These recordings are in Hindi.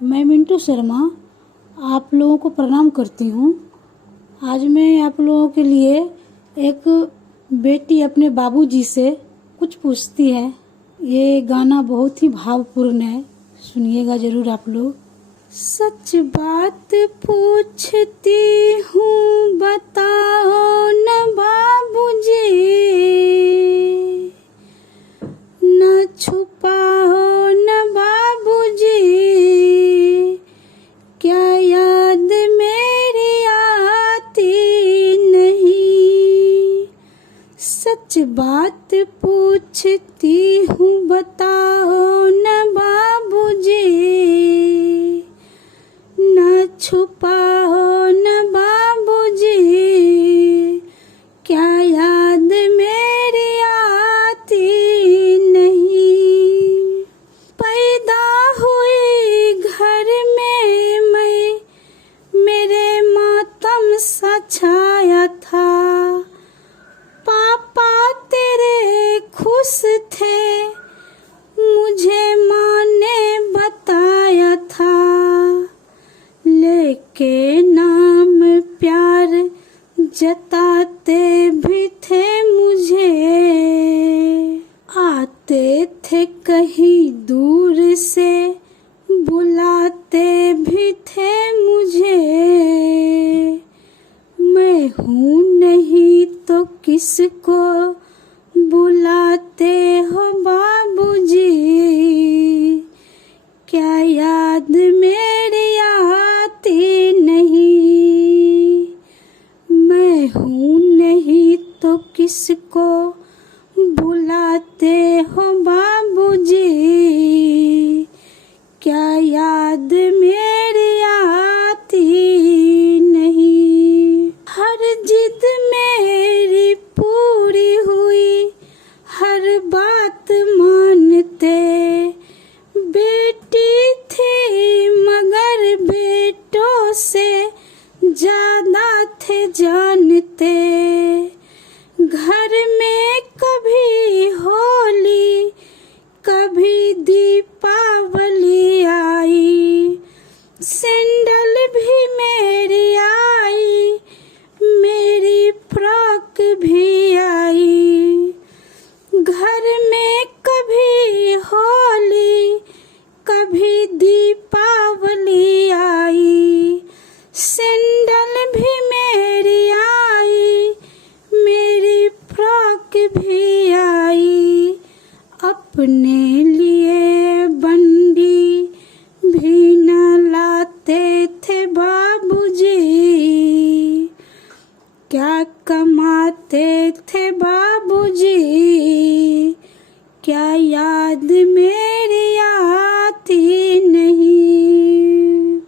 मैं मिंटू शर्मा आप लोगों को प्रणाम करती हूँ। आज मैं आप लोगों के लिए एक बेटी अपने बाबूजी से कुछ पूछती है। ये गाना बहुत ही भावपूर्ण है, सुनिएगा जरूर आप लोग। सच बात पूछती हूँ बताओ न बाबूजी, न छुपाओ न बाबूजी, क्या याद मेरी आती नहीं। सच बात पूछती हूँ बताओ न बाबूजी, न छुपाओ न बाबूजी, क्या याद मेरी आती नहीं। पैदा हुई घर में मैं, मेरे मातम सा छाया था। पापा तेरे खुश थे, मुझे माँ ने बताया था। लेके नाम प्यार जताते भी थे मुझे, आते थे कहीं दूर से, बुलाते भी थे मुझे। मैं हूँ नहीं तो किसको बुलाते हो बाबूजी, क्या याद मेरी आती नहीं। मैं हूँ नहीं तो किसको बुलाते हो बाबूजी, क्या याद मेरी आती नहीं। हर जिद मेरी पूरी हुई, हर बात मानते। बेटी थी मगर बेटों से ज्यादा थे जानते। घर में कभी होली, कभी दीपावली आई, सैंडल भी मेरी आई, मेरी फ्रॉक भी आई। घर में कभी होली, कभी दीपावली आई, सैंडल भी मेरी आई, मेरी फ्रॉक भी आई। अपने लिए बंडी भी न लाते थे बाबूजी, क्या कमाते थे बाबूजी, क्या याद मेरी आती नहीं।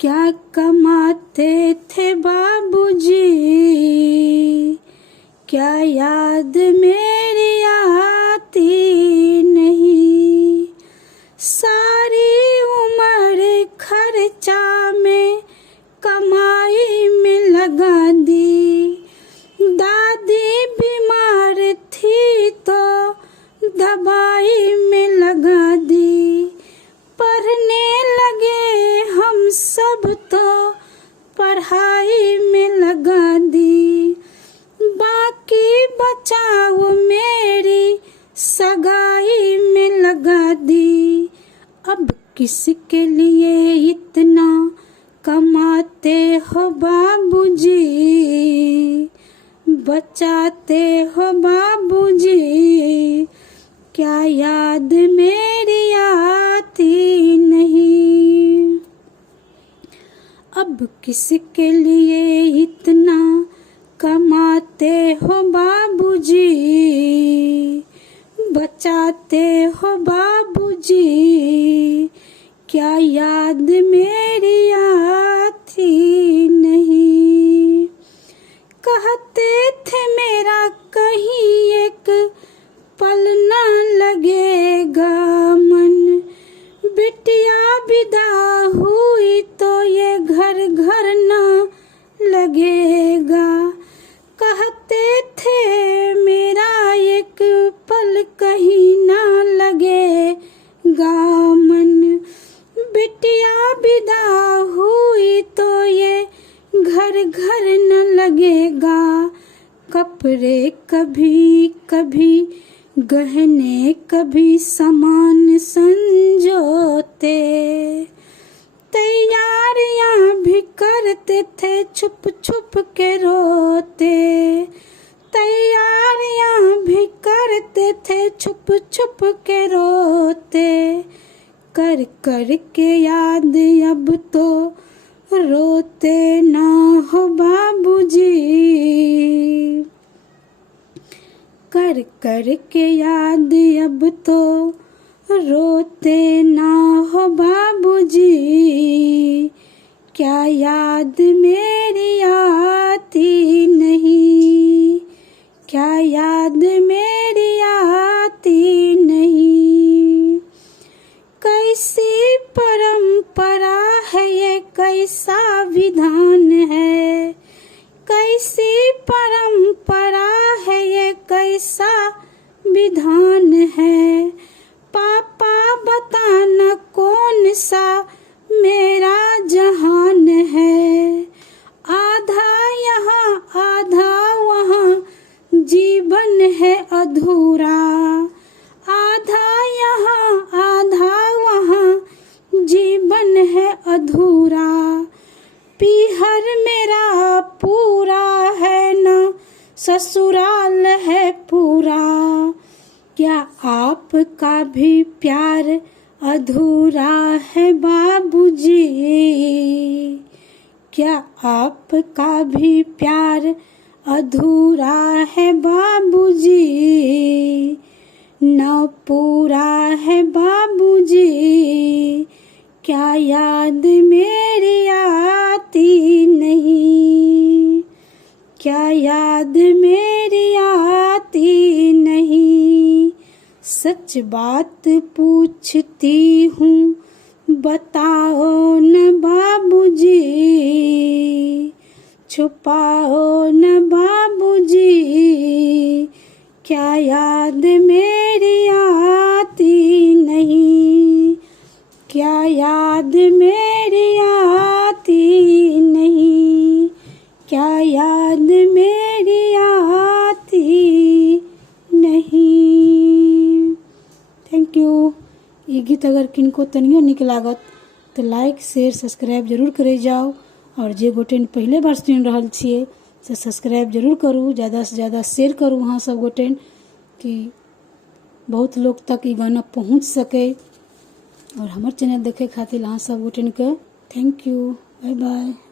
क्या कमाते थे बाबूजी, क्या याद मेरी आती नहीं। सारी उम्र खर्चा में कमाई में लगा दी। दादी बीमार थी तो दवाई में लगा दी। पढ़ने लगे हम सब तो पढ़ाई में लगा दी। बाकी बचाओ मेरी सगाई में लगा दी। अब किसके लिए इतना कमाते हो बाबूजी, बचाते हो बाबूजी, क्या याद मेरी आती नहीं। अब किसके लिए इतना कमाते हो बाबूजी, बचाते हो बाबूजी, क्या याद मेरी आती नहीं। कहते थे मेरा कहीं एक पल ना लगेगा मन, बिटिया विदा हुई तो ये घर घर ना लगेगा। कहते थे मेरा एक पल कहीं ना लगेगा मन, बिटिया बेटियां विदा हुई तो ये घर घर न लगेगा, कपड़े कभी कभी गहने कभी सामान संजोते। तैयारियां भी करते थे छुप छुप के रोते, तैयारियां भी करते थे छुप छुप के रोते। कर कर के याद अब तो रोते ना हो बाबूजी, कर कर के याद अब तो रोते ना हो बाबूजी। क्या याद मेरी आती नहीं, क्या याद मेरी आती नहीं। कैसी परंपरा है ये, कैसा विधान है, कैसी परंपरा है ये, कैसा विधान है। पापा बताना कौन सा मेरा जहान है, आधा यहाँ आधा वहाँ जीवन है अधूरा, आधा यहाँ आधा वहाँ जीवन है अधूरा। पीहर मेरा पूरा है ना ससुराल है पूरा, क्या आपका भी प्यार अधूरा है बाबूजी, क्या आपका भी प्यार अधूरा है बाबूजी। न पूरा है बाबूजी, क्या याद मेरी आती नहीं, क्या याद मेरी आती नहीं। सच बात पूछती हूँ बताओ न बाबूजी, छुपाओ न बाबूजी। क्या याद मेरी आती नहीं, क्या याद मेरी आती नहीं, क्या याद मेरी आती नहीं। Thank you. ये गीत अगर किनको तनियो निक लागत तो लाइक शेयर सब्सक्राइब जरूर करे जाओ, और जे गोटे पहले बार सुन रहल छिए से सब्सक्राइब जरूर करूँ, ज़्यादा से ज़्यादा शेयर करूँ वहाँ सब गोटे कि बहुत लोग तक ये गाना पहुँच सके। और हमारे चैनल देखे खातिर अहाँ सब गोटे के थैंक यू, बाय बाय।